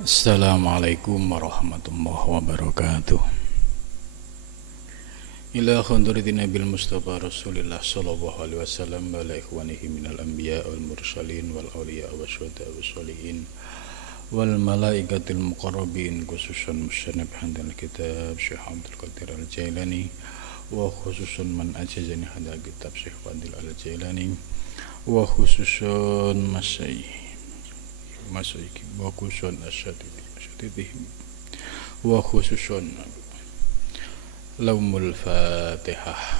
Assalamualaikum warahmatullahi wabarakatuh. Ila khadratin Nabil Mustafa Rasulillah sallallahu alaihi wasallam wa ala ikhwanihi minal anbiya wal mursalin wal awliya wa syuhada wa sholihin wal malaikatil muqarrabin, khususan musannaf handal kitab Syekh Abdul Qadir Al-Jailani wa khususan man ajazani handal kitab Syekh Fadil Al-Jailani wa khususan masyayikh wa khususan asyatidihim wa khususan laumul fatihah.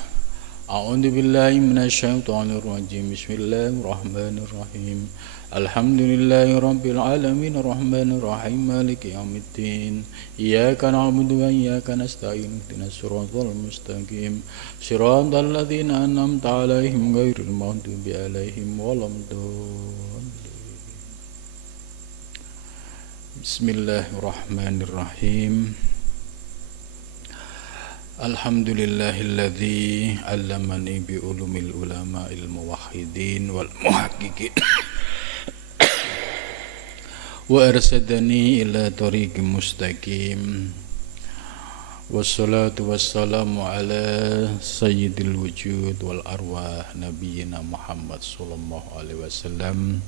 A'udzu billahi minasyaitonir rajim. Bismillahirrahmanirrahim. Alhamdulillahi rabbil alamin arrahmanir rahim maliki yaumiddin. Iyyaka na'budu wa iyyaka nasta'in ihdinas siratal mustaqim siratal ladzina an'amta 'alaihim ghairil maghdubi 'alaihim waladdallin. Bismillahirrahmanirrahim. Alhamdulillahilladzi 'allamani bi ulumil ulama'il muwahhidin wal muhaqqiqin wa arsadani ila tariqim mustaqim. Wassalatu wassalamu ala sayyidil wujud wal arwah nabiyyina Muhammad sallallahu alaihi wasallam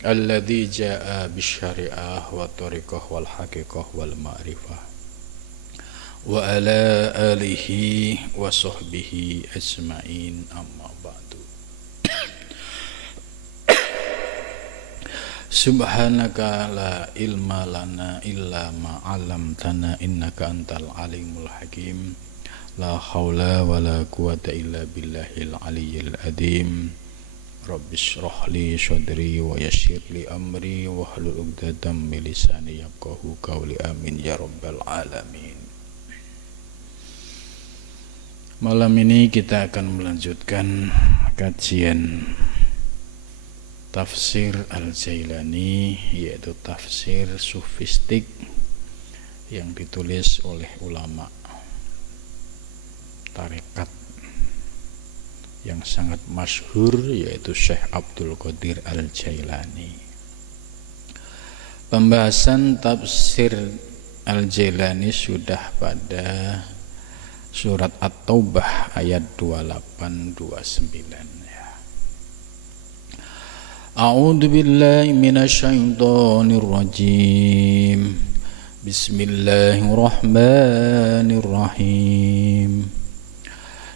alladzi jaa bisyari'ah wa tariqah wal haqiqah wal ma'rifah wa ala alihi wa sahbihi ajma'in, amma ba'du. Subhanaka la ilma lana illa ma 'allamtana innaka antal alimul hakim. La haula wa la quwata illa billahil aliyyil adzim. Rabbi shrah li sadri wa yassir li amri wa hlul 'uqdatam min lisani yafqahu qawli, amin ya rabbal alamin. Malam ini kita akan melanjutkan kajian tafsir Al-Jailani, yaitu tafsir sufistik yang ditulis oleh ulama tarekat yang sangat masyhur, yaitu Syekh Abdul Qadir Al-Jailani. Pembahasan tafsir Al-Jailani sudah pada surat At-Taubah ayat 28-29 ya. A'udzu billahi minasyaitonir rajim. Bismillahirrahmanirrahim.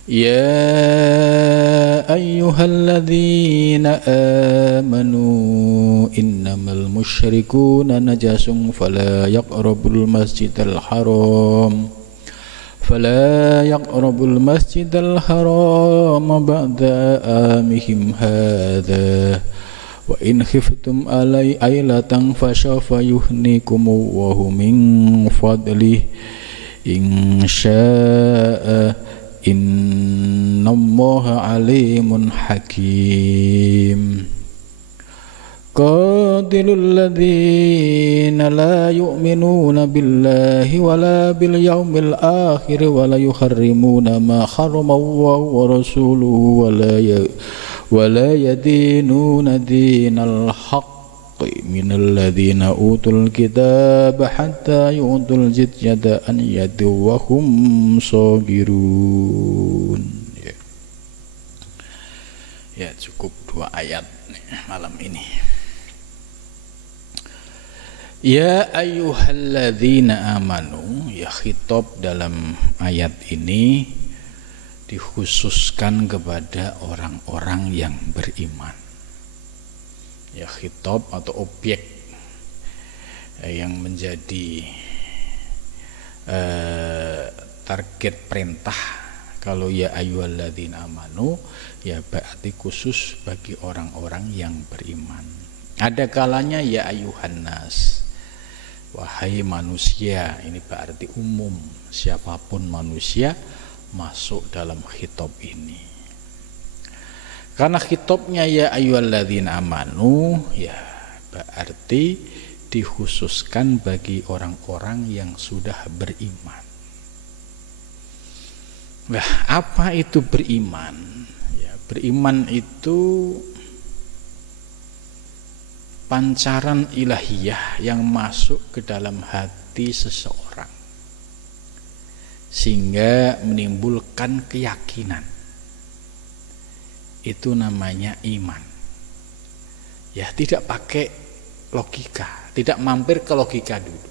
Ya ayyuhalladzina amanu innamal musyrikuuna najasun fala yaqrabul masjidal haram ba'da amihim hadza wa in khiftum ailatan fasawfa yuhnikumullahu min fadlihi in syaa'a innallaha alimun hakim. Qatilul ladzina la yu'minuna billahi wala bil yaumil akhir wala yuharrimuna ma haramallahu wa rasuluhu wala yadinuna dinal haqqi minal ladzina utul kitaba hatta yu'tul jizyata an yadin wa hum shagirun. Ya, cukup 2 ayat malam ini. Ya ayyuhalladzina amanu, ya khitab dalam ayat ini dikhususkan kepada orang-orang yang beriman. Ya, khitab atau objek yang menjadi target perintah. Kalau ya ayyuhalladzina amanu, ya berarti khusus bagi orang-orang yang beriman. Ada kalanya ya ayyuhan nas, wahai manusia, ini berarti umum, siapapun manusia masuk dalam khitab ini. Karena khitabnya ya ayyuhalladzina amanu, ya berarti dikhususkan bagi orang-orang yang sudah beriman. Nah, apa itu beriman? Ya, beriman itu pancaran ilahiyah yang masuk ke dalam hati seseorang sehingga menimbulkan keyakinan. Itu namanya iman. Ya, tidak pakai logika, tidak mampir ke logika dulu,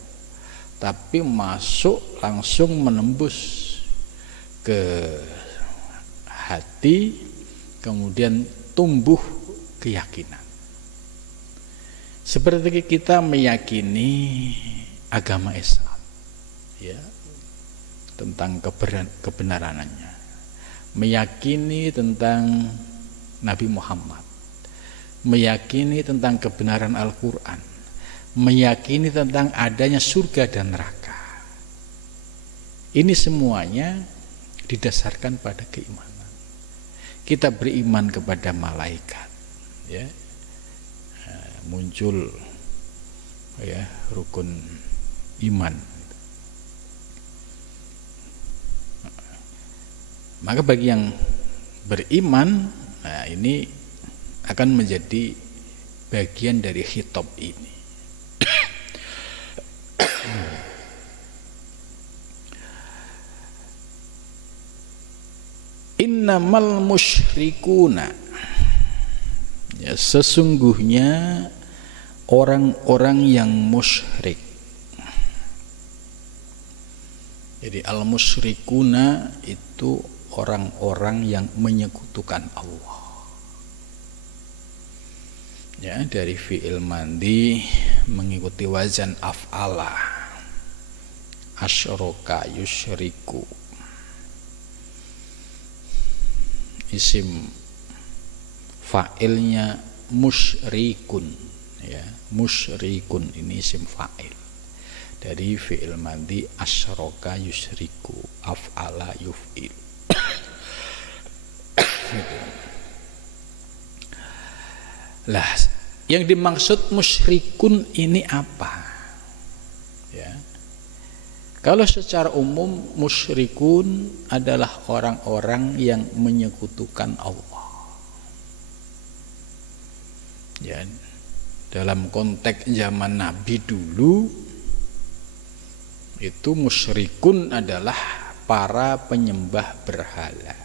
tapi masuk langsung menembus ke hati, kemudian tumbuh keyakinan. Seperti kita meyakini agama Islam, ya, tentang kebenarannya, meyakini tentang Nabi Muhammad, meyakini tentang kebenaran Al-Quran, meyakini tentang adanya surga dan neraka. Ini semuanya didasarkan pada keimanan. Kita beriman kepada malaikat, ya, muncul ya rukun iman. Maka bagi yang beriman, nah ini akan menjadi bagian dari khitab ini. Innamal musyrikuna, ya, sesungguhnya orang-orang yang musyrik. Jadi al-musyrikuna itu orang-orang yang menyekutukan Allah. Ya, dari fi'il mandi mengikuti wazan af'ala, asyraka yusyriku. Isim fa'ilnya musyrikun, ya, musyrikun ini isim fa'il dari fi'il mandi asyraka yusyriku, af'ala yuf'il. Lah, yang dimaksud musyrikun ini apa? Ya. Kalau secara umum musyrikun adalah orang-orang yang menyekutukan Allah. Ya, dalam konteks zaman Nabi dulu itu musyrikun adalah para penyembah berhala.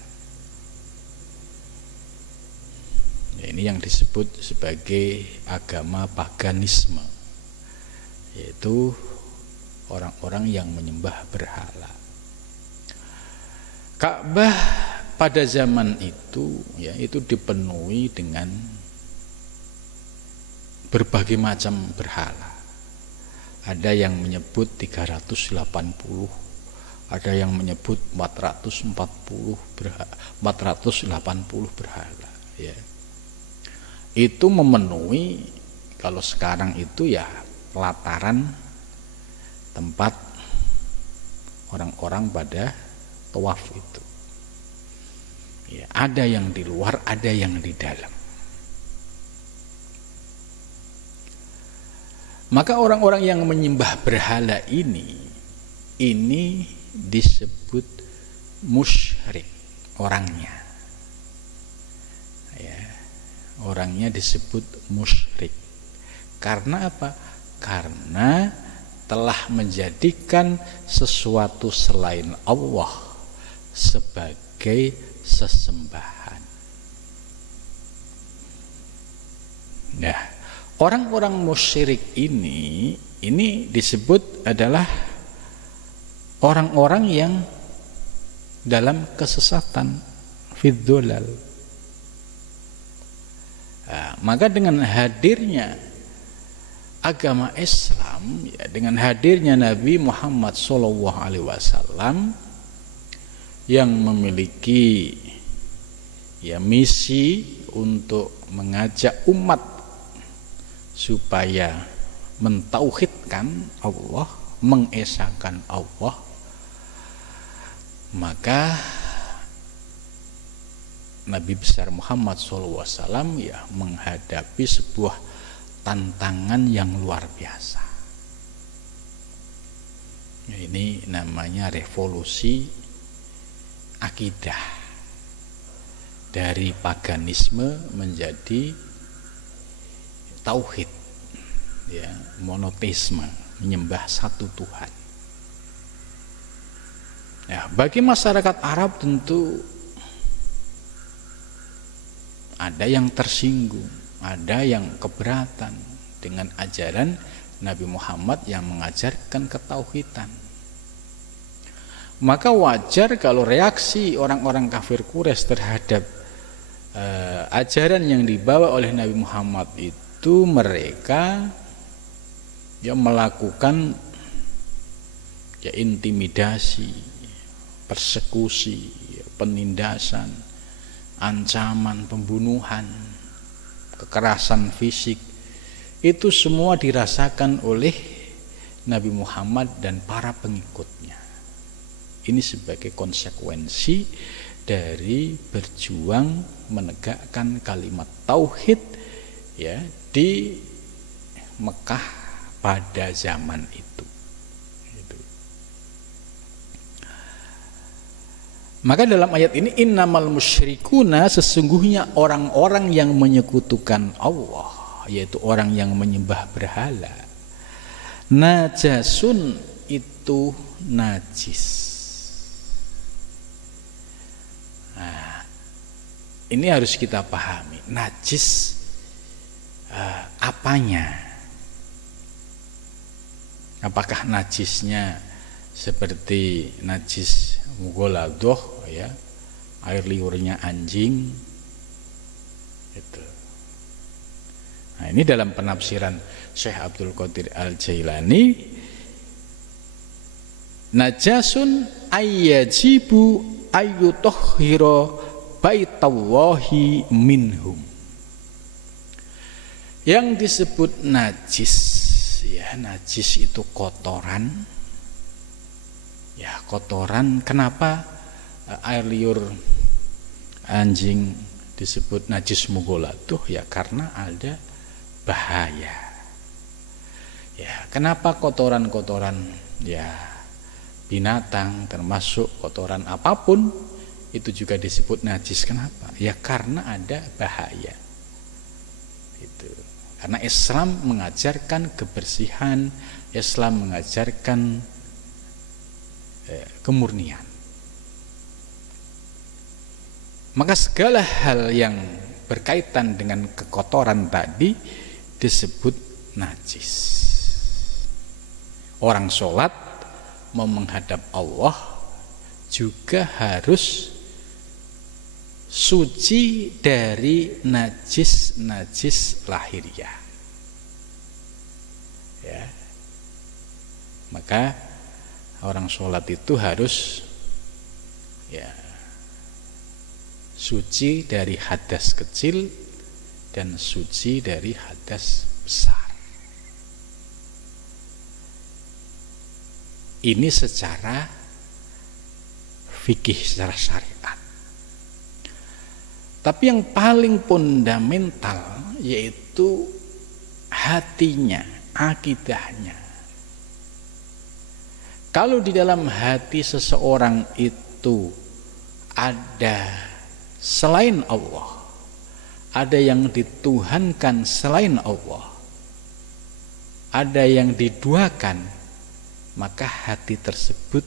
Ya, ini yang disebut sebagai agama paganisme, yaitu orang-orang yang menyembah berhala. Ka'bah pada zaman itu, ya, itu dipenuhi dengan berbagai macam berhala. Ada yang menyebut 380, ada yang menyebut 480 berhala, ya. Itu memenuhi, kalau sekarang itu ya pelataran tempat orang-orang pada tawaf itu. Ya, ada yang di luar, ada yang di dalam. Maka orang-orang yang menyembah berhala ini disebut musyrik orangnya. Ya, orangnya disebut musyrik. Karena apa? Karena telah menjadikan sesuatu selain Allah sebagai sesembahan. Nah, orang-orang musyrik ini disebut adalah orang-orang yang dalam kesesatan, fiddolal. Nah, maka dengan hadirnya agama Islam, ya, dengan hadirnya Nabi Muhammad SAW yang memiliki ya misi untuk mengajak umat supaya mentauhidkan Allah, mengesahkan Allah, maka Nabi besar Muhammad SAW ya menghadapi sebuah tantangan yang luar biasa. Ya, ini namanya revolusi akidah, dari paganisme menjadi tauhid. ya, monoteisme, menyembah satu Tuhan. Ya, bagi masyarakat Arab tentu ada yang tersinggung, ada yang keberatan dengan ajaran Nabi Muhammad yang mengajarkan ketauhidan. Maka wajar kalau reaksi orang-orang kafir Quraisy terhadap ajaran yang dibawa oleh Nabi Muhammad itu, mereka ya melakukan ya intimidasi, persekusi, penindasan, ancaman, pembunuhan, kekerasan fisik. Itu semua dirasakan oleh Nabi Muhammad dan para pengikutnya. Ini sebagai konsekuensi dari berjuang menegakkan kalimat tauhid ya di Mekah pada zaman itu. Maka dalam ayat ini, innamal musyrikuna, sesungguhnya orang-orang yang menyekutukan Allah, yaitu orang yang menyembah berhala, najasun, itu najis. Nah, ini harus kita pahami, najis apanya? Apakah najisnya seperti najis mughaladoh ya, air liurnya anjing itu. Nah, ini dalam penafsiran Syekh Abdul Qadir Al-Jailani, najasun ayyajibu ayyutahhira baitallahi minhum. Yang disebut najis ya, najis itu kotoran. Ya, kotoran. Kenapa air liur anjing disebut najis mughaladoh? Ya karena ada bahaya. Ya, kenapa kotoran-kotoran ya binatang, termasuk kotoran apapun, itu juga disebut najis? Kenapa? Ya karena ada bahaya. Itu. Karena Islam mengajarkan kebersihan, Islam mengajarkan kemurnian. Maka segala hal yang berkaitan dengan kekotoran tadi disebut najis. Orang sholat mau menghadap Allah juga harus suci dari najis lahiriah. Ya. Maka orang sholat itu harus ya suci dari hadas kecil dan suci dari hadas besar. Ini secara fikih, secara syariat. Tapi yang paling fundamental yaitu hatinya, akidahnya. Kalau di dalam hati seseorang itu ada selain Allah, ada yang dituhankan selain Allah, ada yang diduakan, maka hati tersebut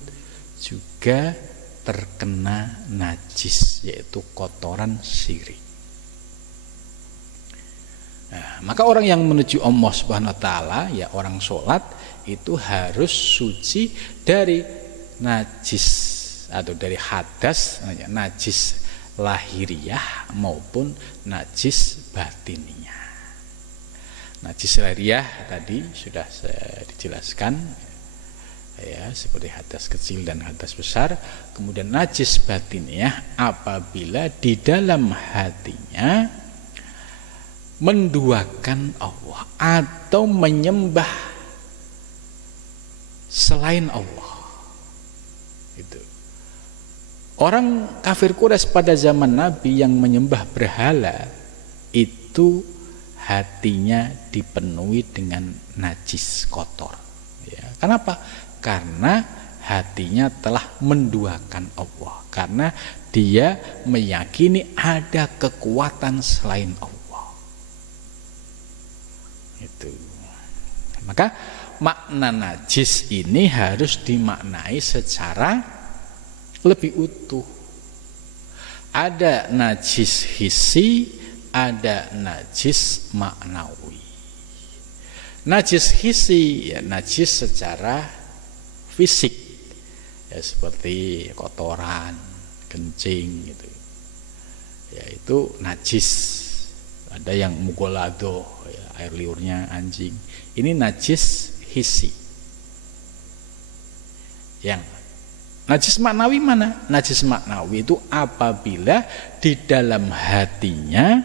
juga terkena najis, yaitu kotoran syirik. Nah, maka orang yang menuju Allah Subhanahu wa taala, ya orang sholat itu harus suci dari najis atau dari hadas, najis lahiriah maupun najis batiniah. Najis lahiriah tadi sudah dijelaskan ya, seperti hadas kecil dan hadas besar. Kemudian najis batiniah apabila di dalam hatinya menduakan Allah atau menyembah selain Allah. Itu. Orang kafir Quraisy pada zaman Nabi yang menyembah berhala itu hatinya dipenuhi dengan najis, kotor. Ya, kenapa? Karena hatinya telah menduakan Allah, karena dia meyakini ada kekuatan selain Allah. Itu. Maka makna najis ini harus dimaknai secara lebih utuh. Ada najis hissi, ada najis maknawi. Najis hissi ya najis secara fisik, ya seperti kotoran, kencing gitu. Ya itu najis. Ada yang mugolado, ya, air liurnya anjing. Ini najis hissi. Yang najis maknawi mana? Najis maknawi itu apabila di dalam hatinya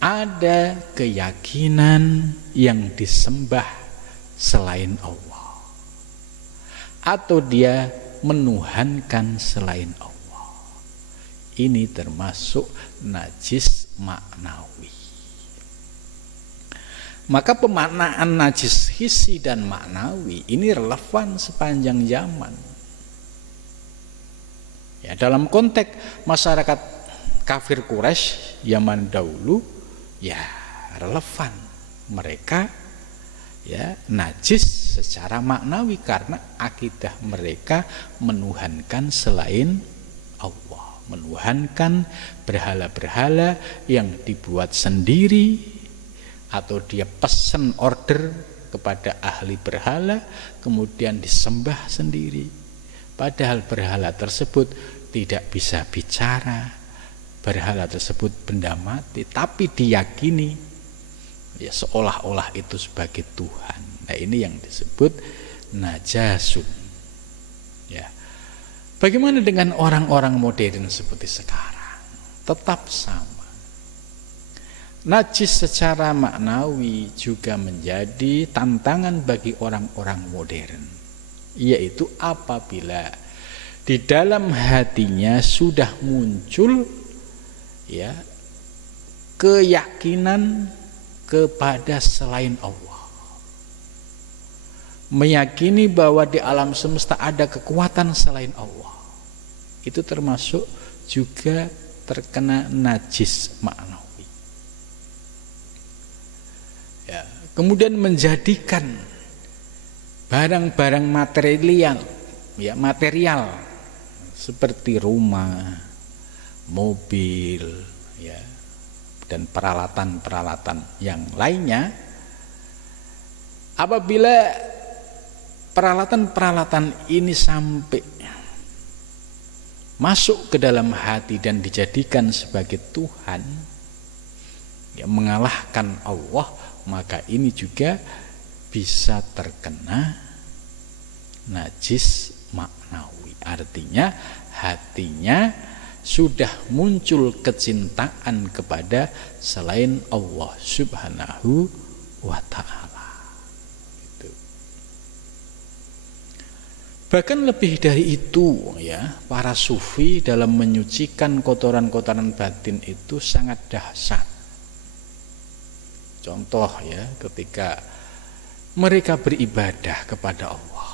ada keyakinan yang disembah selain Allah, atau dia menuhankan selain Allah. Ini termasuk najis maknawi. Maka pemaknaan najis hissi dan maknawi ini relevan sepanjang zaman. Ya, dalam konteks masyarakat kafir Quraisy zaman dahulu, ya relevan. Mereka ya najis secara maknawi karena akidah mereka menuhankan selain Allah, menuhankan berhala-berhala yang dibuat sendiri, atau dia pesan order kepada ahli berhala kemudian disembah sendiri, padahal berhala tersebut tidak bisa bicara, berhala tersebut benda mati, tapi diyakini ya seolah-olah itu sebagai Tuhan. Nah ini yang disebut najasun. Ya, bagaimana dengan orang-orang modern seperti sekarang? Tetap sama. Najis secara maknawi juga menjadi tantangan bagi orang-orang modern, yaitu apabila di dalam hatinya sudah muncul ya keyakinan kepada selain Allah, meyakini bahwa di alam semesta ada kekuatan selain Allah, itu termasuk juga terkena najis maknawi. Ya, kemudian menjadikan barang-barang material seperti rumah, mobil, ya, dan peralatan-peralatan yang lainnya, apabila peralatan-peralatan ini sampai masuk ke dalam hati dan dijadikan sebagai Tuhan, ya, mengalahkan Allah, maka ini juga bisa terkena najis maknawi. Artinya hatinya sudah muncul kecintaan kepada selain Allah Subhanahu wa ta'ala. Gitu. Bahkan lebih dari itu ya, para sufi dalam menyucikan kotoran-kotoran batin itu sangat dahsyat. Contoh ya, ketika mereka beribadah kepada Allah,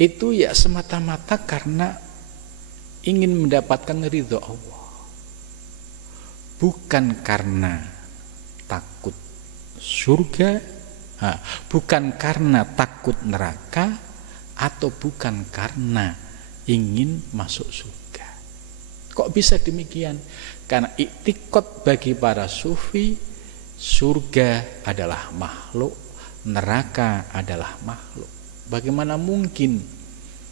itu ya semata-mata karena ingin mendapatkan ridho Allah, bukan karena takut surga, bukan karena takut neraka, atau bukan karena ingin masuk surga. Kok bisa demikian? Karena iktikad bagi para sufi, surga adalah makhluk, neraka adalah makhluk. Bagaimana mungkin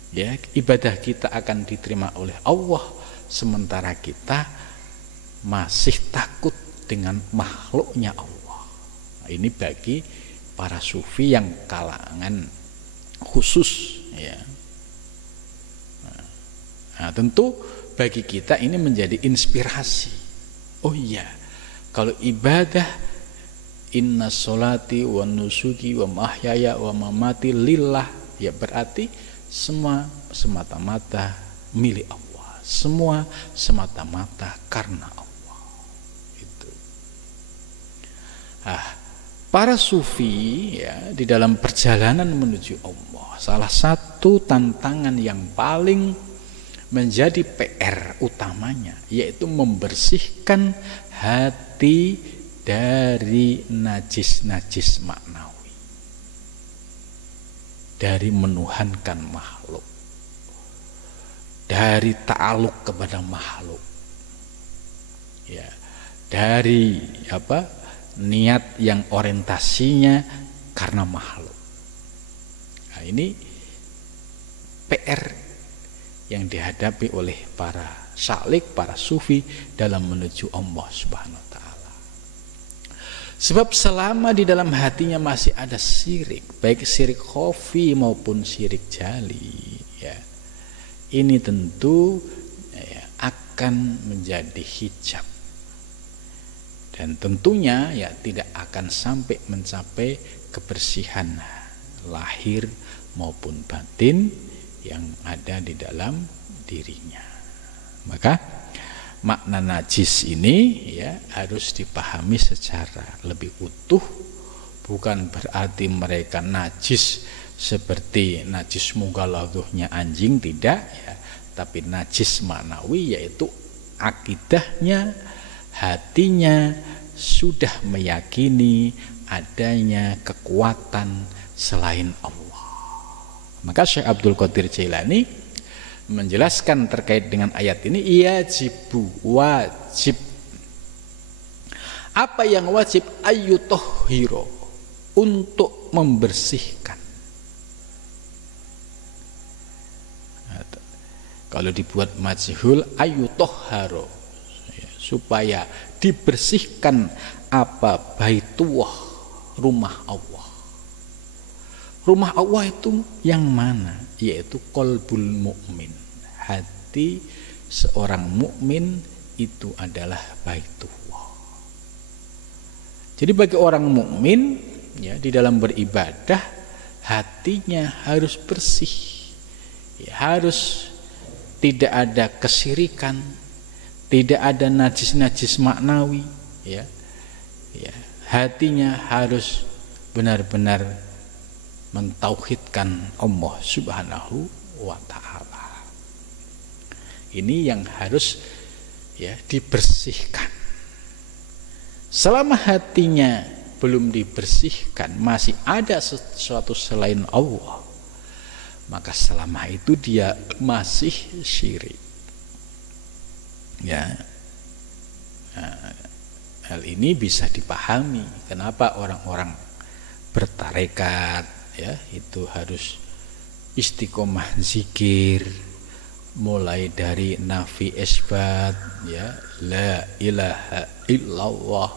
ya ibadah kita akan diterima oleh Allah sementara kita masih takut dengan makhluknya Allah? Nah, ini bagi para sufi yang kalangan khusus ya. Nah, tentu bagi kita ini menjadi inspirasi. Oh iya, kalau ibadah inna sholati wa nusuki wa mahyaya wa mamati lillah, ya berarti semua semata-mata milik Allah, semua semata-mata karena Allah. Itu. Para sufi ya di dalam perjalanan menuju Allah, salah satu tantangan yang paling menjadi PR utamanya yaitu membersihkan hati dari najis-najis maknawi, dari menuhankan makhluk, dari ta'aluk kepada makhluk, ya, dari niat yang orientasinya karena makhluk. Nah, ini PR yang dihadapi oleh para salik, para sufi dalam menuju Allah Subhanahu wa ta'ala. Sebab selama di dalam hatinya masih ada syirik, baik syirik khafi maupun syirik jali, ya, ini tentu akan menjadi hijab, dan tentunya ya tidak akan sampai mencapai kebersihan lahir maupun batin yang ada di dalam dirinya. Maka makna najis ini ya harus dipahami secara lebih utuh, bukan berarti mereka najis seperti najis mughaladhahnya anjing, tidak ya, tapi najis maknawi, yaitu akidahnya, hatinya sudah meyakini adanya kekuatan selain Allah. Maka Syekh Abdul Qadir Jailani menjelaskan terkait dengan ayat ini, yajibu, wajib. Apa yang wajib? Ayyutahhiro, untuk membersihkan. Kalau dibuat majhul, ayyutahharo, supaya dibersihkan apa? Baitullah, rumah Allah. Rumah Allah itu yang mana? Yaitu qalbul mukmin. Hati seorang mukmin itu adalah baitullah. Jadi bagi orang mukmin ya, di dalam beribadah hatinya harus bersih. Ya, harus tidak ada kesyirikan, tidak ada najis-najis maknawi, ya. Ya, hatinya harus benar-benar mentauhidkan Allah Subhanahu wa ta'ala. Ini yang harus ya dibersihkan. Selama hatinya belum dibersihkan, masih ada sesuatu selain Allah, maka selama itu dia masih syirik. Ya. Nah, hal ini bisa dipahami kenapa orang-orang bertarekat ya itu harus istiqomah zikir, mulai dari nafi isbat, ya la ilaha illallah,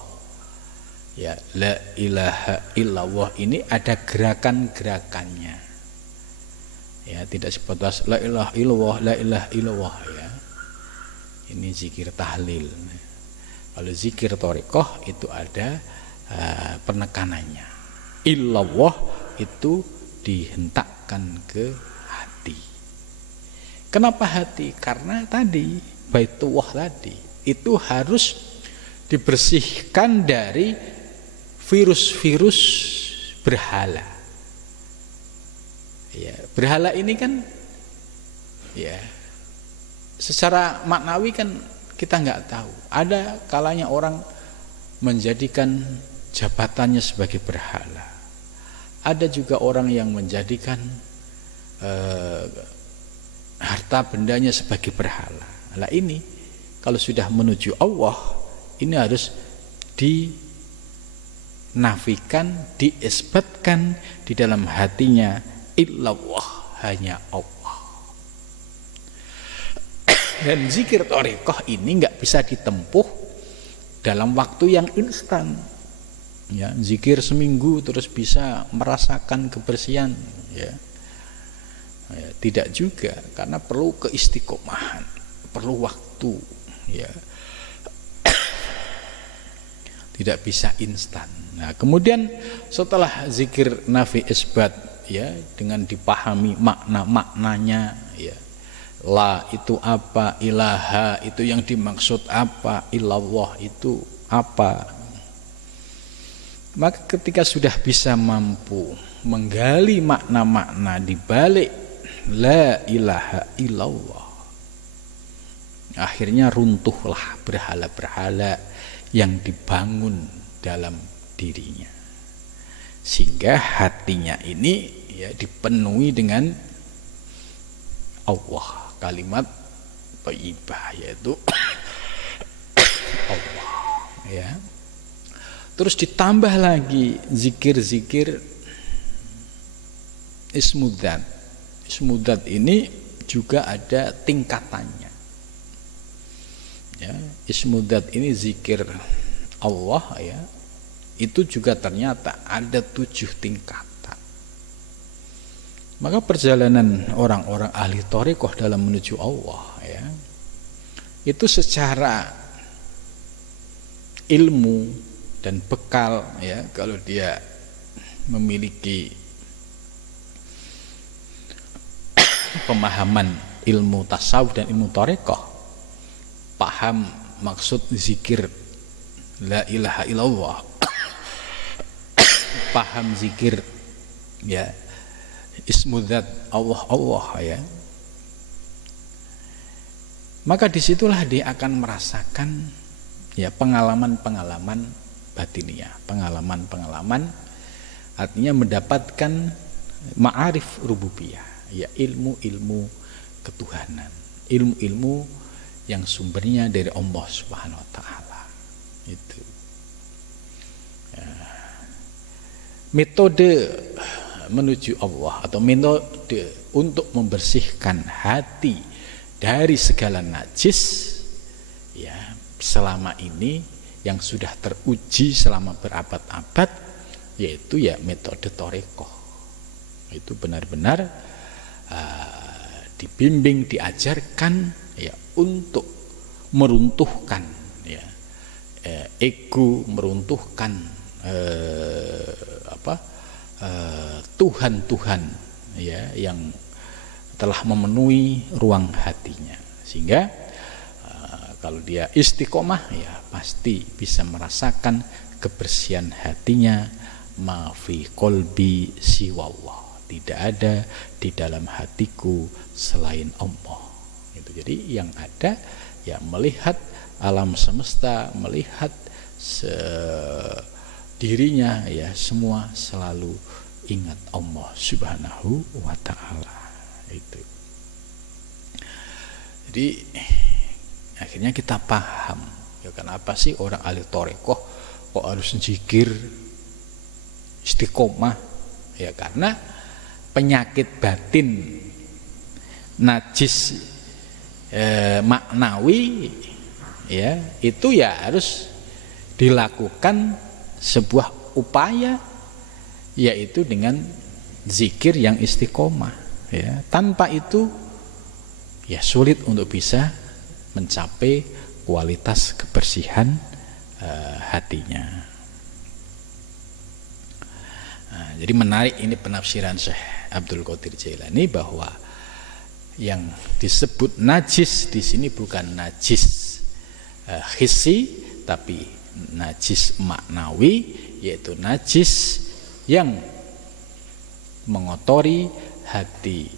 ya la ilaha illallah, ini ada gerakan-gerakannya, ya tidak sebatas la ilaha illallah, la ilaha illallah, ya ini zikir tahlil. Kalau zikir thariqah itu ada penekanannya, illallah itu dihentakkan ke hati. Kenapa hati? Karena tadi baitullah tadi itu harus dibersihkan dari virus-virus berhala. Ya, berhala ini kan ya secara maknawi kan kita nggak tahu. Ada kalanya orang menjadikan jabatannya sebagai berhala. Ada juga orang yang menjadikan harta bendanya sebagai berhala. Nah ini kalau sudah menuju Allah, ini harus dinafikan, diesbatkan di dalam hatinya, illallah, hanya Allah. Dan zikir thariqah ini nggak bisa ditempuh dalam waktu yang instan. Ya, zikir seminggu terus bisa merasakan kebersihan, ya. Ya, tidak juga, karena perlu keistiqomahan, perlu waktu, ya. Tidak bisa instan. Nah, kemudian setelah zikir nafi isbat, ya, dengan dipahami makna-maknanya, ya. La itu apa, ilaha itu yang dimaksud apa, illallah itu apa. Maka ketika sudah bisa mampu menggali makna-makna di balik la ilaha illallah, akhirnya runtuhlah berhala-berhala yang dibangun dalam dirinya, sehingga hatinya ini ya dipenuhi dengan Allah, kalimat thayyibah, yaitu Allah ya. Terus ditambah lagi zikir-zikir ismudzat. Ismudzat ini juga ada tingkatannya ya. Ismudzat ini zikir Allah ya, itu juga ternyata ada 7 tingkatan. Maka perjalanan orang-orang ahli thariqah dalam menuju Allah ya, itu secara ilmu dan bekal ya, kalau dia memiliki pemahaman ilmu tasawuf dan ilmu thariqah, paham maksud zikir la ilaha illallah, paham zikir ya ismudzat Allah Allah ya, maka disitulah dia akan merasakan ya pengalaman-pengalaman batiniah, pengalaman-pengalaman, artinya mendapatkan ma'arif rububiyah ya, ilmu-ilmu ketuhanan, ilmu-ilmu yang sumbernya dari Allah Subhanahu wa taala. Itu ya. Metode menuju Allah atau metode untuk membersihkan hati dari segala najis ya, selama ini yang sudah teruji selama berabad-abad, yaitu ya metode thariqah. Itu benar-benar dibimbing, diajarkan ya untuk meruntuhkan ya ego, meruntuhkan Tuhan-Tuhan ya yang telah memenuhi ruang hatinya, sehingga kalau dia istiqomah ya pasti bisa merasakan kebersihan hatinya. Ma fi qalbi siwallah, tidak ada di dalam hatiku selain Allah. Itu jadi yang ada ya melihat alam semesta, melihat dirinya ya, semua selalu ingat Allah Subhanahu wa taala. Itu. Jadi akhirnya kita paham ya, kenapa sih orang ahli thariqah kok harus zikir istiqomah ya, karena penyakit batin najis maknawi ya, itu ya harus dilakukan sebuah upaya, yaitu dengan zikir yang istiqomah ya. Tanpa itu ya sulit untuk bisa mencapai kualitas kebersihan hatinya. Nah, jadi menarik ini penafsiran Syekh Abdul Qadir Jailani, bahwa yang disebut najis di sini bukan najis hissi, tapi najis maknawi, yaitu najis yang mengotori hati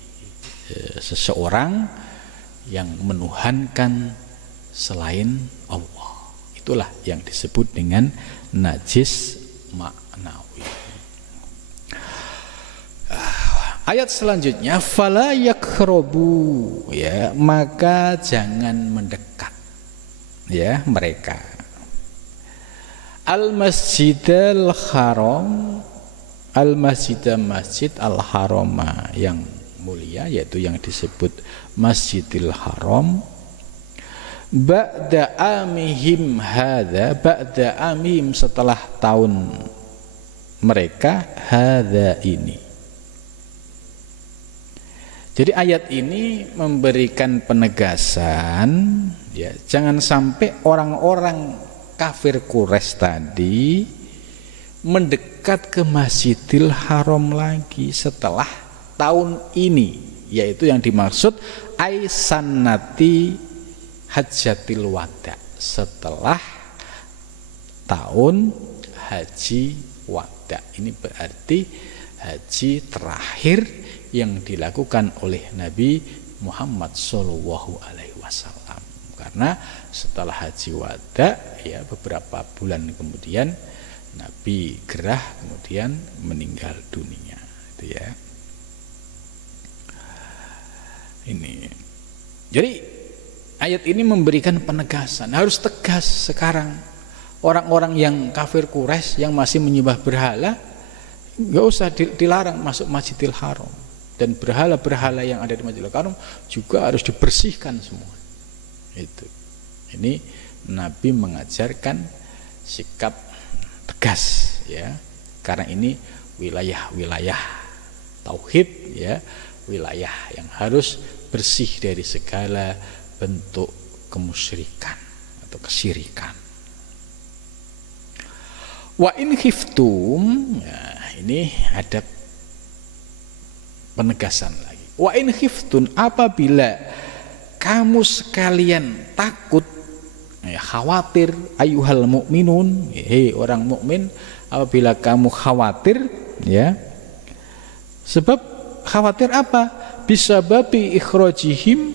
seseorang yang menuhankan selain Allah. Itulah yang disebut dengan najis maknawi. Ayat selanjutnya, fala yakhrobu ya, maka jangan mendekat ya mereka al masjidil haram, al masjid masjid al harama yang mulia, yaitu yang disebut Masjidil Haram, ba'da amihim hadza, ba'da amihim setelah tahun mereka, hadza ini. Jadi ayat ini memberikan penegasan ya, jangan sampai orang-orang kafir Quraisy tadi mendekat ke Masjidil Haram lagi setelah tahun ini, yaitu yang dimaksud aisanati hajjatil wada, setelah tahun haji wada. Ini berarti haji terakhir yang dilakukan oleh Nabi Muhammad SAW. karena setelah haji wada ya beberapa bulan kemudian Nabi gerah kemudian meninggal dunia itu ya. Ini jadi ayat ini memberikan penegasan, harus tegas sekarang orang-orang yang kafir Quraisy yang masih menyembah berhala nggak usah dilarang masuk Masjidil Haram, dan berhala-berhala yang ada di Masjidil Haram juga harus dibersihkan semua. Itu. Ini Nabi mengajarkan sikap tegas ya. Karena ini wilayah-wilayah tauhid ya, wilayah yang harus bersih dari segala bentuk kemusyrikan atau kesyirikan. Wa in khiftum, ya, ini ada penegasan lagi. Wa in khiftun, apabila kamu sekalian takut, ya, khawatir, ayyuhal mukminun, hei orang mukmin, apabila kamu khawatir, ya, sebab khawatir apa? Bisa babi ikhrajihim,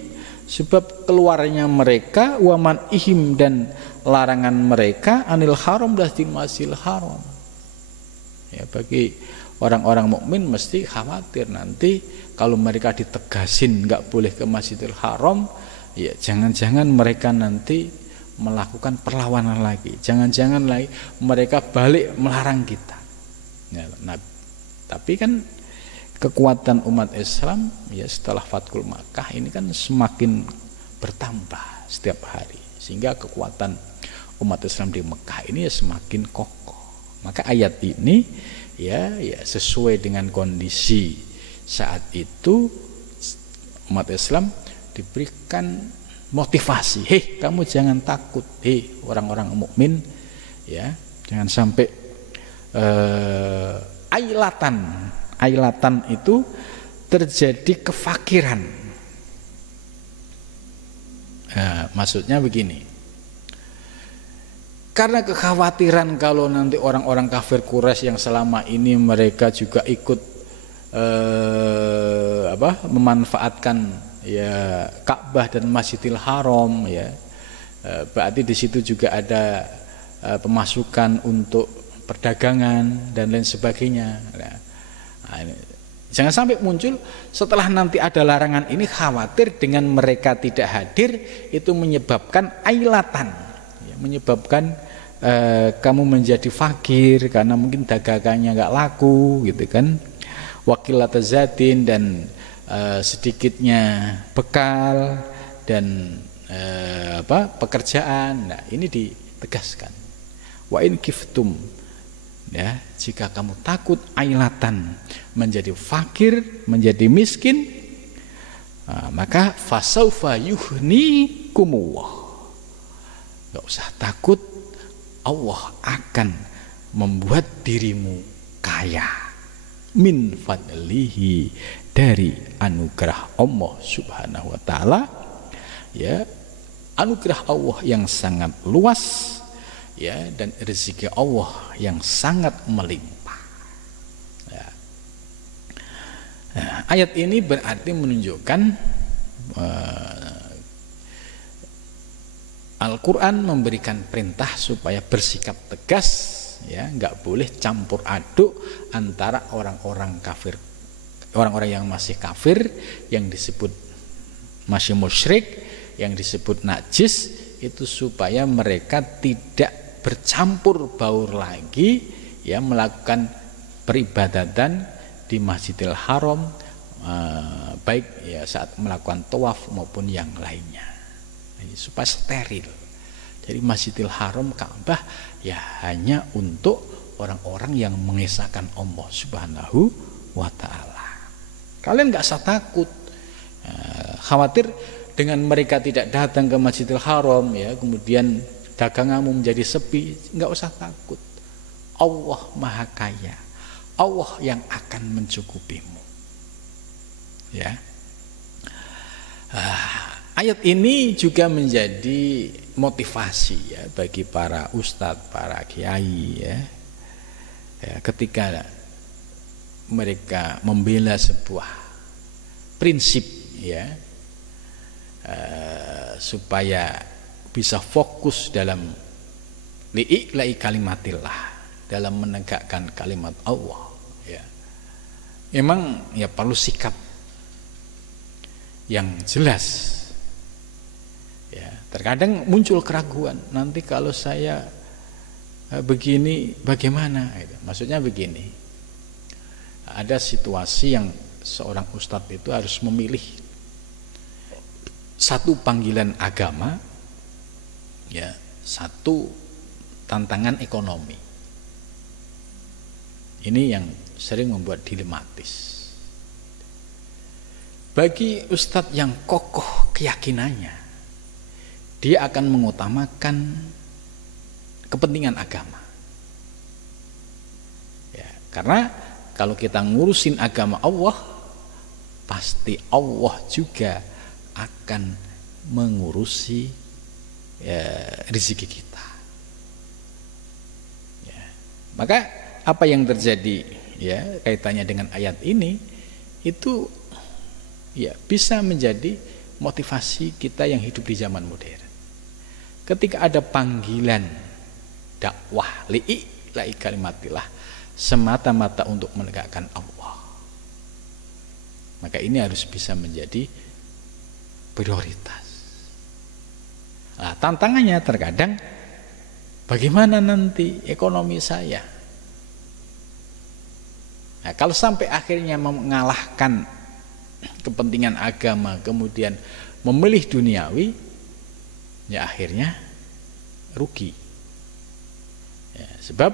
sebab keluarnya mereka, waman ihim, dan larangan mereka, anil haram, dari Masjidil Haram. Ya, bagi orang-orang mukmin mesti khawatir nanti kalau mereka ditegasin nggak boleh ke Masjidil Haram, ya jangan-jangan mereka nanti melakukan perlawanan lagi, jangan-jangan lagi mereka balik melarang kita. Ya, nah, tapi kan kekuatan umat Islam ya setelah Fathul Makkah ini kan semakin bertambah setiap hari, sehingga kekuatan umat Islam di Mekah ini ya semakin kokoh. Maka ayat ini ya sesuai dengan kondisi saat itu, umat Islam diberikan motivasi, hei kamu jangan takut, hei orang-orang mukmin, ya jangan sampai ailatan itu terjadi kefakiran. Nah, maksudnya begini, karena kekhawatiran kalau nanti orang-orang kafir Quraisy yang selama ini mereka juga ikut memanfaatkan ya Ka'bah dan Masjidil Haram, ya berarti di situ juga ada pemasukan untuk perdagangan dan lain sebagainya. Nah, ini, jangan sampai muncul setelah nanti ada larangan ini, khawatir dengan mereka tidak hadir itu menyebabkan ailatan, ya, menyebabkan kamu menjadi fakir karena mungkin dagangannya nggak laku gitu kan, wakilat zatin, dan sedikitnya bekal dan pekerjaan. Nah, ini ditegaskan, wa in kiftum, ya jika kamu takut ailatan, menjadi fakir, menjadi miskin, maka fasaufa yuhnikumullah, nggak usah takut, Allah akan membuat dirimu kaya, min fadlihi, dari anugerah Allah subhanahu wa ta'ala, ya anugerah Allah yang sangat luas, ya, dan rezeki Allah yang sangat melimpah. Ya. Nah, ayat ini berarti menunjukkan Al-Quran memberikan perintah supaya bersikap tegas, ya, nggak boleh campur aduk antara orang-orang kafir, orang-orang yang masih kafir, yang disebut masih musyrik, yang disebut najis, itu supaya mereka tidak bercampur baur lagi, ya, melakukan peribadatan di Masjidil Haram, baik ya saat melakukan tawaf maupun yang lainnya, supaya steril. Jadi Masjidil Haram, Ka'bah, ya hanya untuk orang-orang yang mengesahkan Allah subhanahu wa ta'ala. Kalian gak usah takut, khawatir dengan mereka tidak datang ke Masjidil Haram, ya kemudian daganganmu menjadi sepi, nggak usah takut. Allah Maha Kaya, Allah yang akan mencukupimu. Ya. Ayat ini juga menjadi motivasi, ya, bagi para ustadz, para kiai, ya, ketika mereka membela sebuah prinsip, ya, supaya bisa fokus dalam li'i'la'i kalimatillah, dalam menegakkan kalimat Allah, ya. Memang ya perlu sikap yang jelas. Ya, terkadang muncul keraguan, nanti kalau saya begini bagaimana? Maksudnya begini, ada situasi yang seorang ustadz itu harus memilih satu panggilan agama, ya, satu tantangan ekonomi. Ini yang sering membuat dilematis. Bagi ustadz yang kokoh keyakinannya, dia akan mengutamakan kepentingan agama. Ya, karena kalau kita ngurusin agama Allah, pasti Allah juga akan mengurusi rezeki kita. Ya. Maka apa yang terjadi, ya, kaitannya dengan ayat ini itu ya bisa menjadi motivasi kita yang hidup di zaman modern. Ketika ada panggilan dakwah li'i'la'i kalimatillah semata-mata untuk menegakkan Allah, maka ini harus bisa menjadi prioritas. Nah, tantangannya terkadang bagaimana nanti ekonomi saya. Nah, kalau sampai akhirnya mengalahkan kepentingan agama, kemudian memilih duniawi, ya akhirnya rugi. Ya, sebab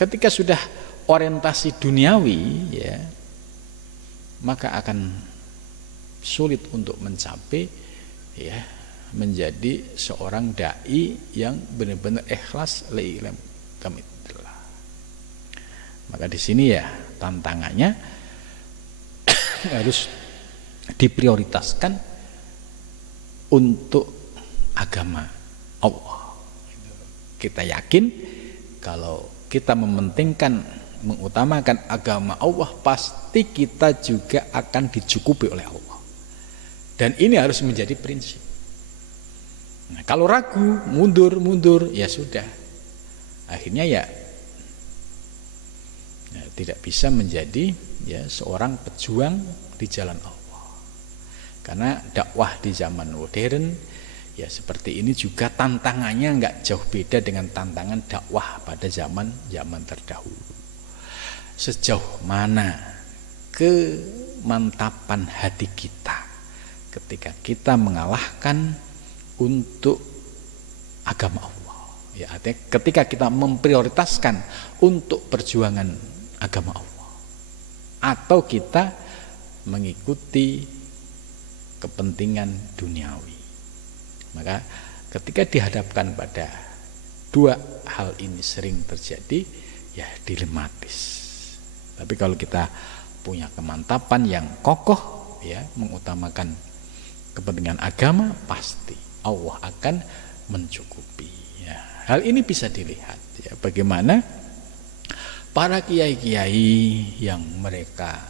ketika sudah orientasi duniawi, ya, maka akan sulit untuk mencapai, ya, menjadi seorang dai yang benar-benar ikhlas li'i'la'i kalimatillah. Maka di sini ya tantangannya harus diprioritaskan untuk agama Allah. Kita yakin kalau kita mementingkan, mengutamakan agama Allah, pasti kita juga akan dicukupi oleh Allah. Dan ini harus menjadi prinsip. Nah, kalau ragu, mundur, ya sudah. Akhirnya ya tidak bisa menjadi, ya, seorang pejuang di jalan Allah. Karena dakwah di zaman modern, ya seperti ini juga tantangannya nggak jauh beda dengan tantangan dakwah pada zaman terdahulu. Sejauh mana kemantapan hati kita ketika kita mengalahkan untuk agama Allah, ya, artinya ketika kita memprioritaskan untuk perjuangan agama Allah, atau kita mengikuti kepentingan duniawi. Maka ketika dihadapkan pada dua hal ini sering terjadi, ya dilematis. Tapi kalau kita punya kemantapan yang kokoh, ya, mengutamakan kepentingan agama, pasti Allah akan mencukupi. Ya, hal ini bisa dilihat, ya, bagaimana para kiai-kiai yang mereka,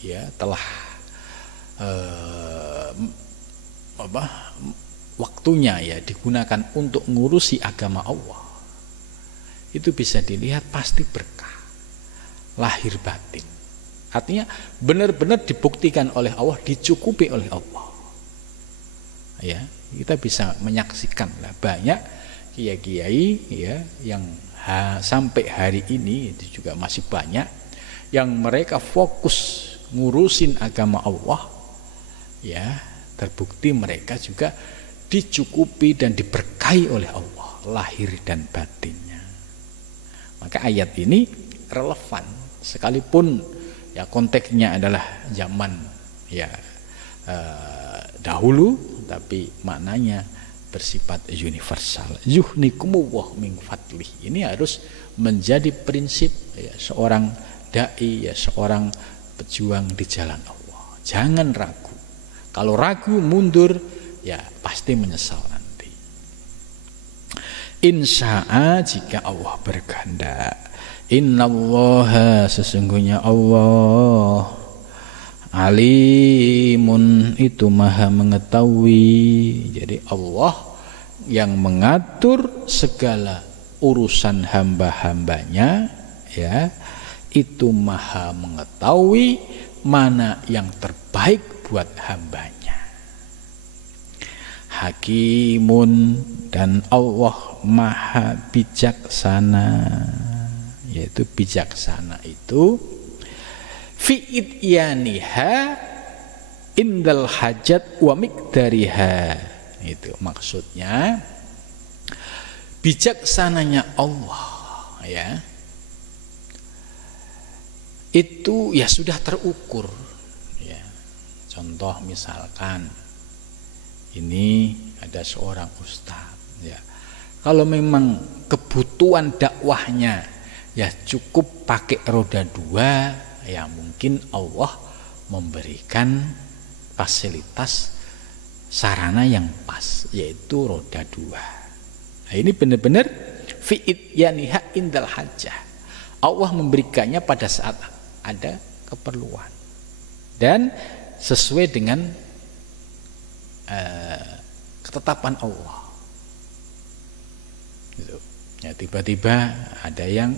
ya, telah waktunya, ya, digunakan untuk ngurusi agama Allah, itu bisa dilihat pasti berkah lahir batin. Artinya benar-benar dibuktikan oleh Allah, dicukupi oleh Allah. Ya, kita bisa menyaksikan lah banyak kiai-kiai, ya, yang sampai hari ini itu juga masih banyak yang mereka fokus ngurusin agama Allah, ya, terbukti mereka juga dicukupi dan diberkahi oleh Allah lahir dan batinnya. Maka ayat ini relevan sekalipun, ya, konteksnya adalah zaman, ya, dahulu, tapi maknanya bersifat universal. Yuhnikumullah min fadlih. Ini harus menjadi prinsip, ya, seorang dai, ya, seorang pejuang di jalan Allah. Jangan ragu. Kalau ragu, mundur, ya pasti menyesal nanti. Insya'a, jika Allah berkehendak. Innallaha, sesungguhnya Allah, Alimun itu maha mengetahui. Jadi Allah yang mengatur segala urusan hamba-hambanya, ya, itu maha mengetahui mana yang terbaik buat hambanya. Hakimun, dan Allah maha bijaksana, yaitu bijaksana itu fi ityaniha indal hajat wa miqdariha. Itu maksudnya bijaksananya Allah, ya, itu ya sudah terukur, ya. Contoh misalkan ini ada seorang ustadz, ya, kalau memang kebutuhan dakwahnya ya cukup pakai roda 2, ya mungkin Allah memberikan fasilitas sarana yang pas, yaitu roda 2. Nah, ini benar-benar fi'id yaniha indal hajah. Allah memberikannya pada saat ada keperluan dan sesuai dengan ketetapan Allah. Gitu. Ya, tiba-tiba ada yang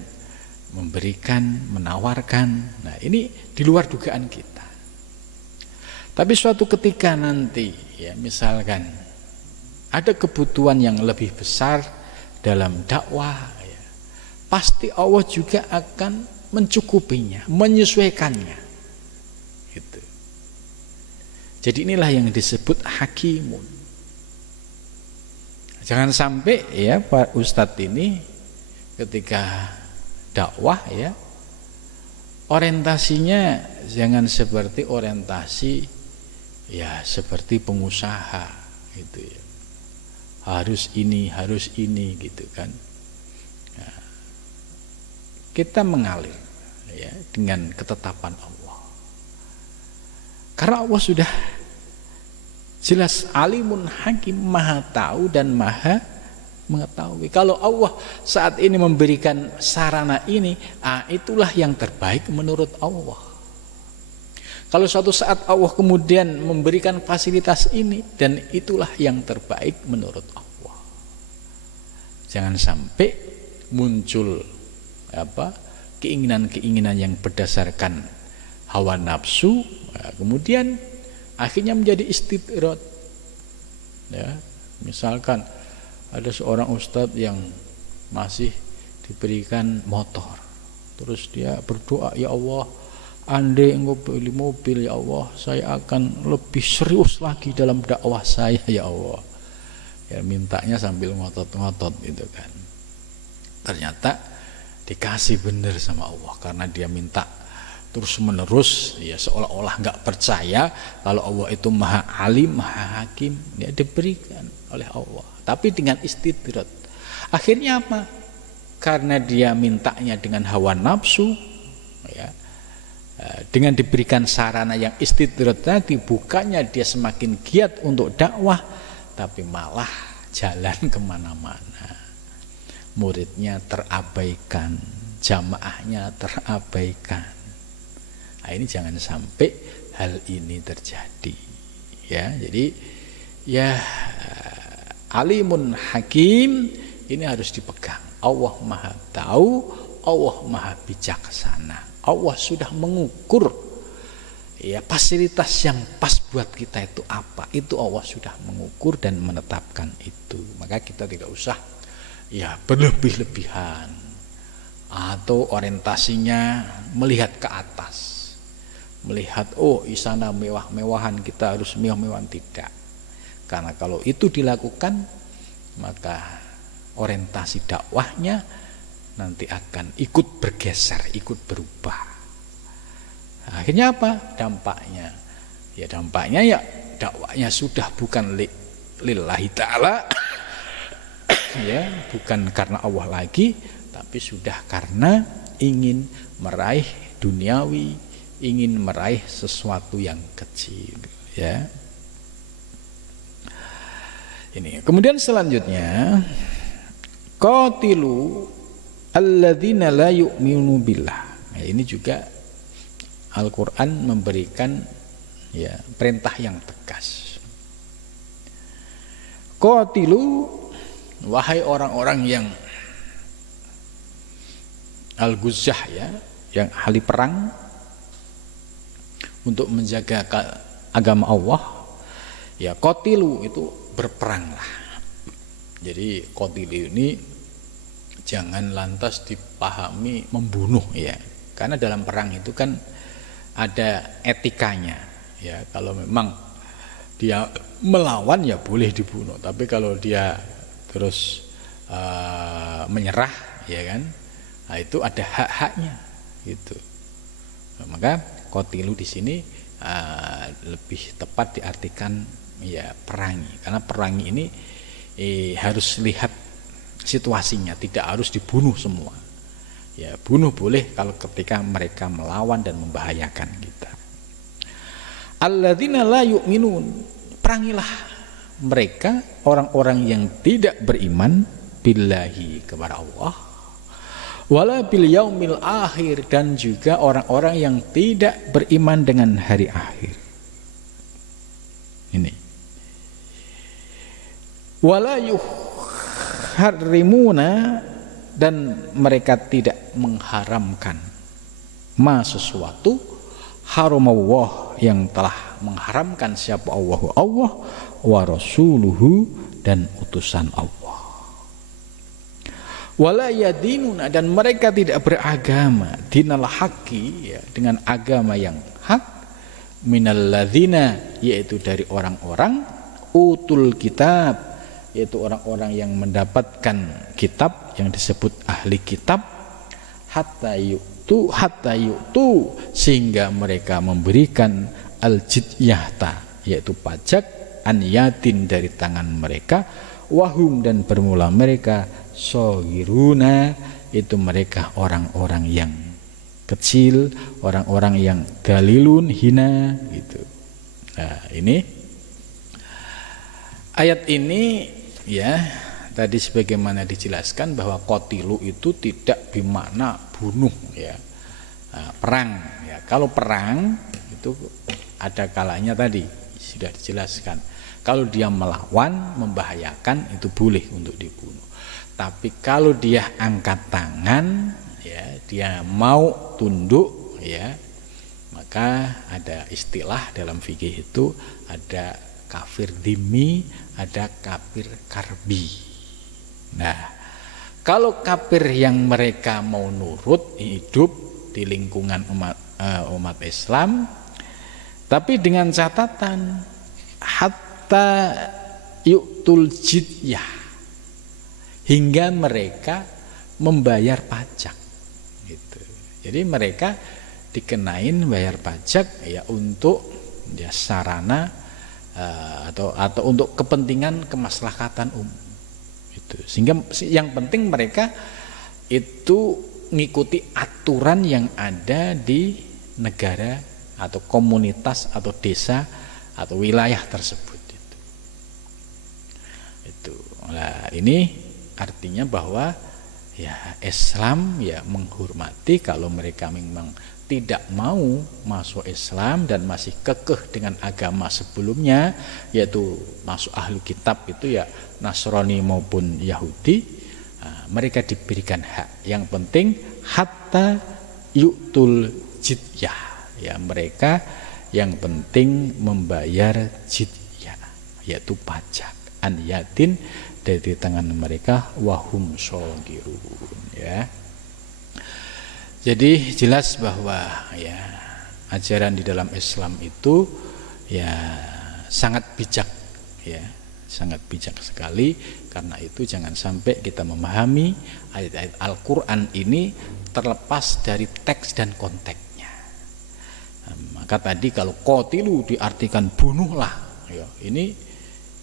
memberikan, menawarkan. Nah, ini di luar dugaan kita. Tapi suatu ketika nanti, ya, misalkan ada kebutuhan yang lebih besar dalam dakwah, ya, pasti Allah juga akan mencukupinya, menyesuaikannya. Gitu. Jadi inilah yang disebut hakimun. Jangan sampai, ya, Pak Ustadz ini ketika dakwah, ya, orientasinya jangan seperti orientasi, ya, seperti pengusaha gitu, ya. Harus ini gitu kan. Nah, kita mengalir, ya, dengan ketetapan Allah. Karena Allah sudah jelas alimun hakim, maha tahu dan maha mengetahui. Kalau Allah saat ini memberikan sarana ini, itulah yang terbaik menurut Allah. Kalau suatu saat Allah kemudian memberikan fasilitas ini, dan itulah yang terbaik menurut Allah. Jangan sampai muncul keinginan-keinginan yang berdasarkan hawa nafsu, kemudian akhirnya menjadi istidrat. Ya, misalkan ada seorang ustadz yang masih diberikan motor, terus dia berdoa, ya Allah, andai engkau beli mobil, ya Allah, saya akan lebih serius lagi dalam dakwah saya, ya Allah. Ya, mintanya sambil ngotot-ngotot gitu kan. Ternyata dikasih benar sama Allah, karena dia minta terus menerus, ya, seolah-olah nggak percaya kalau Allah itu maha alim, maha hakim, ya, diberikan oleh Allah, tapi dengan istidrat. Akhirnya apa? Karena dia mintanya dengan hawa nafsu, ya, dengan diberikan sarana yang istidrat tadi, bukannya dia semakin giat untuk dakwah, tapi malah jalan kemana-mana. Muridnya terabaikan, jamaahnya terabaikan. Nah, ini jangan sampai hal ini terjadi, ya. Jadi, ya, alimun hakim ini harus dipegang. Allah maha tahu, Allah maha bijaksana. Allah sudah mengukur, ya, fasilitas yang pas buat kita itu apa. Itu Allah sudah mengukur dan menetapkan itu. Maka kita tidak usah, ya, berlebih-lebihan atau orientasinya melihat ke atas. Melihat, oh, istana mewah-mewahan, kita harus mewah-mewahan. Tidak. Karena kalau itu dilakukan, maka orientasi dakwahnya nanti akan ikut bergeser, ikut berubah. Akhirnya apa? Dampaknya, ya, dampaknya ya dakwahnya sudah bukan lillahi ta'ala, ya, bukan karena Allah lagi, tapi sudah karena ingin meraih duniawi, ingin meraih sesuatu yang kecil, ya. Ini. Kemudian selanjutnya, qatilu alladzina la yu'minu billah. Nah, ini juga Al-Qur'an memberikan ya, perintah yang tegas. Qatilu, wahai orang-orang yang al-guzzah, ya, yang ahli perang untuk menjaga agama Allah, ya, qatilu itu berperanglah. Jadi qatilu ini jangan lantas dipahami membunuh, ya, karena dalam perang itu kan ada etikanya, ya. Kalau memang dia melawan ya boleh dibunuh, tapi kalau dia terus menyerah, ya kan, nah, itu ada hak-haknya gitu. Nah, maka qatilu di sini lebih tepat diartikan ya perangi, karena perangi ini harus lihat situasinya, tidak harus dibunuh semua. Ya, bunuh boleh kalau ketika mereka melawan dan membahayakan kita. Alladzina la yu'minun, perangilah mereka orang-orang yang tidak beriman billahi, kepada Allah, wala bil yaumil akhir, dan juga orang-orang yang tidak beriman dengan hari akhir. Ini wala yuharrimuna, dan mereka tidak mengharamkan ma sesuatu haramallah, yang telah mengharamkan siapa Allah wa rasuluhu, dan utusan Allah. Wala yadinuna, dan mereka tidak beragama dinal haqqi, ya, dengan agama yang hak, minal ladzina, yaitu dari orang-orang utul kitab, yaitu orang-orang yang mendapatkan kitab yang disebut ahli kitab, hatta yu'tu, sehingga mereka memberikan al-jizyata, yaitu pajak, an yadin, dari tangan mereka, wahum, dan bermula mereka shagiruna, itu mereka orang-orang yang kecil, orang-orang yang dalilun, hina gitu. Nah, ini ayat ini, ya, tadi sebagaimana dijelaskan bahwa qatilu itu tidak bermakna bunuh, ya, perang, ya. Kalau perang itu ada kalanya, tadi sudah dijelaskan, kalau dia melawan, membahayakan, itu boleh untuk dibunuh. Tapi kalau dia angkat tangan, ya, dia mau tunduk, ya, maka ada istilah dalam fikih itu, ada kafir dhimmi, ada kafir karbi. Nah, kalau kafir yang mereka mau nurut, hidup di lingkungan umat Islam, tapi dengan catatan hatta yu'tul jizyah, hingga mereka membayar pajak gitu. Jadi mereka dikenain bayar pajak, ya, untuk, ya, sarana atau untuk kepentingan kemaslahatan umum itu. Sehingga yang penting mereka itu ngikuti aturan yang ada di negara atau komunitas atau desa atau wilayah tersebut itu. Nah, ini artinya bahwa, ya, Islam, ya, menghormati kalau mereka memang tidak mau masuk Islam dan masih kekeh dengan agama sebelumnya, yaitu masuk ahli kitab itu, ya, Nasrani maupun Yahudi. Mereka diberikan hak. Yang penting hatta yu'tul jizyah, ya, mereka yang penting membayar jizyah, yaitu pajak, an yadin, dari tangan mereka, wahum shagirun, ya. Jadi jelas bahwa, ya, ajaran di dalam Islam itu, ya, sangat bijak, ya, sangat bijak sekali. Karena itu jangan sampai kita memahami ayat-ayat Al-Quran ini terlepas dari teks dan konteksnya. Nah, maka tadi kalau qatilu diartikan bunuhlah, ya, ini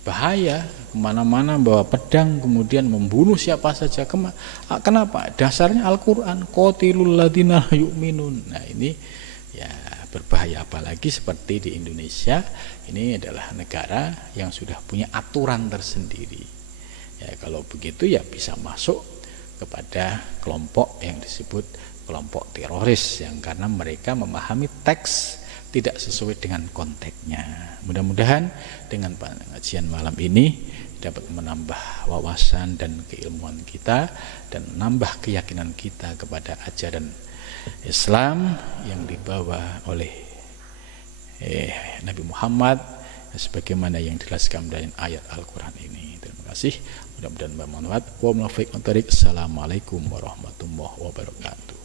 bahaya, kemana-mana bawa pedang kemudian membunuh siapa saja. Kenapa? Dasarnya Al-Quran, qatilul ladzina la yu'minun. Nah, ini, ya, berbahaya. Apalagi seperti di Indonesia, ini adalah negara yang sudah punya aturan tersendiri, ya. Kalau begitu, ya, bisa masuk kepada kelompok yang disebut kelompok teroris, yang karena mereka memahami teks tidak sesuai dengan konteksnya. Mudah-mudahan dengan pengajian malam ini dapat menambah wawasan dan keilmuan kita dan menambah keyakinan kita kepada ajaran Islam yang dibawa oleh Nabi Muhammad sebagaimana yang dijelaskan dari ayat Al-Quran ini. Terima kasih, mudah-mudahan bermanfaat. Assalamualaikum warahmatullahi wabarakatuh.